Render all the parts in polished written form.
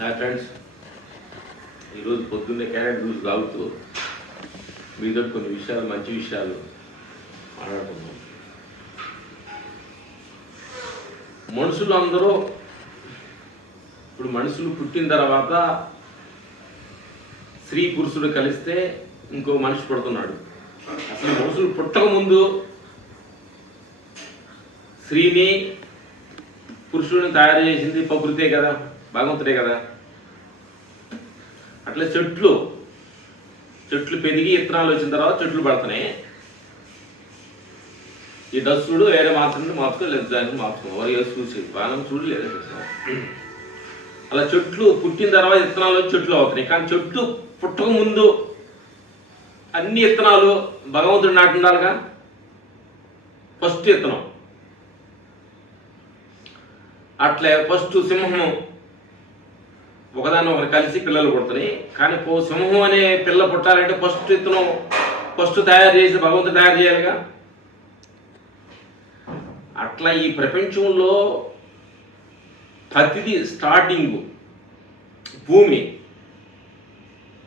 Hi friends, ఈరోజు పొద్దున్నే carrot juice తాగుతూ మీతో కొన్ని విషయాలు, మంచి విషయాలు మాట్లాడుతున్నాం. మనుషులు అందరూ ఇప్పుడు మనుషులు పుట్టిన తర్వాత స్త్రీ పురుషుడు కలిస్తే ఇంకో మనిషి పుడుతున్నాడు. అసలు మనుషులు పుట్టక ముందు స్త్రీని పురుషుడిని తయారు చేసింది ప్రకృతే కదా, భగవంతుడే కదా. అట్లా చెట్లు పెరిగి ఇత్తనాలు వచ్చిన తర్వాత చెట్లు పడుతున్నాయి. ఈ డస్సుడు వేరే మార్చుకో లేదు, దాన్ని మార్చుకో వారు చూసి బాగా చూడలేదు. అలా చెట్లు పుట్టిన తర్వాత ఇత్తనాలు వచ్చి చెట్లు అవుతున్నాయి. కానీ చెట్లు పుట్టక ముందు అన్ని ఇత్తనాలు భగవంతుడు నాటి ఉండాలిగా. ఫస్ట్ ఇత్తనం అట్లే ఫస్ట్ సింహం ఒకదాన్ని ఒకరు కలిసి పిల్లలు పుడతాయి. కానీ సింహం అనే పిల్ల పుట్టాలంటే ఫస్ట్ ఇత్తనం తయారు చేసి భగవంతుడు తయారు చేయాలిగా. అట్లా ఈ ప్రపంచంలో ప్రతిదీ స్టార్టింగ్ భూమి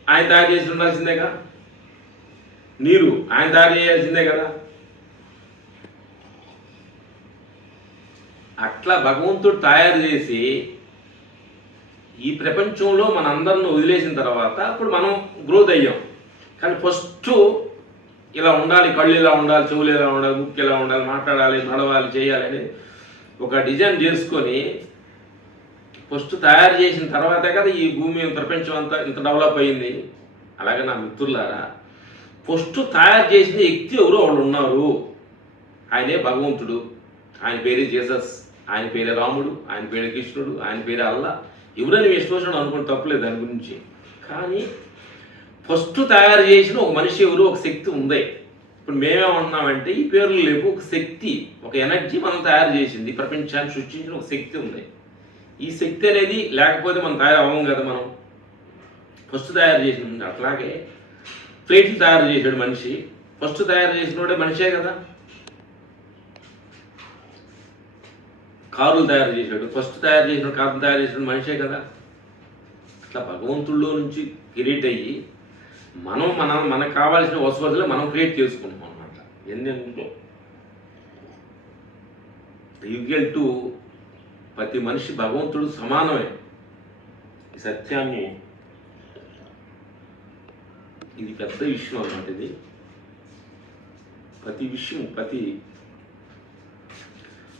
ఆయన తయారు చేసి ఉండాల్సిందేగా. నీరు ఆయన తయారు చేయాల్సిందే కదా. అట్లా భగవంతుడు తయారు చేసి ఈ ప్రపంచంలో మన అందరిని వదిలేసిన తర్వాత అప్పుడు మనం గ్రోత్ అయ్యాం. కానీ ఫస్ట్ ఇలా ఉండాలి, కళ్ళు ఇలా ఉండాలి, చెవులు ఇలా ఉండాలి, ముక్కు ఇలా ఉండాలి, మాట్లాడాలి, నడవాలి, చేయాలి అని ఒక డిజైన్ చేసుకొని ఫస్ట్ తయారు చేసిన తర్వాతే కదా ఈ భూమి ప్రపంచం అంతా ఇంత డెవలప్ అయ్యింది. అలాగే నా మిత్రులారా, ఫస్ట్ తయారు చేసిన వ్యక్తి ఎవరు వాళ్ళు ఉన్నారు. ఆయనే భగవంతుడు. ఆయన పేరే జీసస్, ఆయన పేరే రాముడు, ఆయన పేరే కృష్ణుడు, ఆయన పేరే అల్లా. ఎవరైనా విశ్వాసం అనుకుంటే తప్పులేదు దాని గురించి. కానీ ఫస్ట్ తయారు చేసిన ఒక మనిషి ఎవరు, ఒక శక్తి ఉంది. ఇప్పుడు మేమేమంటున్నామంటే ఈ పేర్లు లేవు, ఒక శక్తి, ఒక ఎనర్జీ మనం తయారు చేసింది, ప్రపంచాన్ని సృష్టించిన ఒక శక్తి ఉంది. ఈ శక్తి అనేది లేకపోతే మనం తయారు అవ్వం కదా. మనం ఫస్ట్ తయారు చేసింది. అట్లాగే ఫ్లైట్లు తయారు చేసాడు మనిషి, ఫస్ట్ తయారు చేసినోడే మనిషే కదా. కారులు తయారు చేశాడు, ఫస్ట్ తయారు చేసిన కారులు తయారు చేసిన మనిషే కదా. అట్లా భగవంతుల్లో నుంచి క్రియేట్ అయ్యి మనకు కావాల్సిన వస్తువులు మనం క్రియేట్ చేసుకుంటాం అన్నమాట. ఎన్నెంతో ఈక్వల్ టు ప్రతి మనిషి భగవంతుడు సమానమే. ఈ సత్యాన్ని, ఇది పెద్ద విషయం అన్నమాట. ఇది ప్రతి విషయం, ప్రతి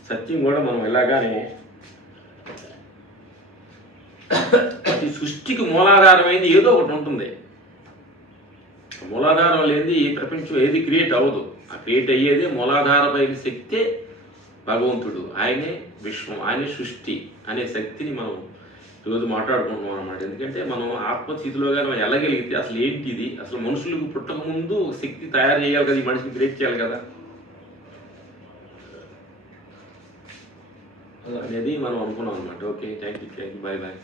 సత్యం కూడా మనం ఎలాగానే ప్రతి సృష్టికి మూలాధారమైంది ఏదో ఒకటి ఉంటుంది. మూలాధారం లేనిది ఈ ప్రపంచం ఏది క్రియేట్ అవ్వదు. ఆ క్రియేట్ అయ్యేది మూలాధారమైన శక్తే భగవంతుడు. ఆయనే విశ్వం, ఆయనే సృష్టి అనే శక్తిని మనం ఈరోజు మాట్లాడుకుంటున్నాం అన్నమాట. ఎందుకంటే మనం ఆత్మస్థితిలోగా మనం వెళ్ళగలిగితే అసలు ఏంటిది, అసలు మనుషులకు పుట్టక ముందు శక్తి తయారు చేయాలి కదా, ఈ మనిషిని క్రియేట్ చేయాలి కదా అనేది మనం అనుకున్నాం అనమాట. Okay, thank you, bye bye.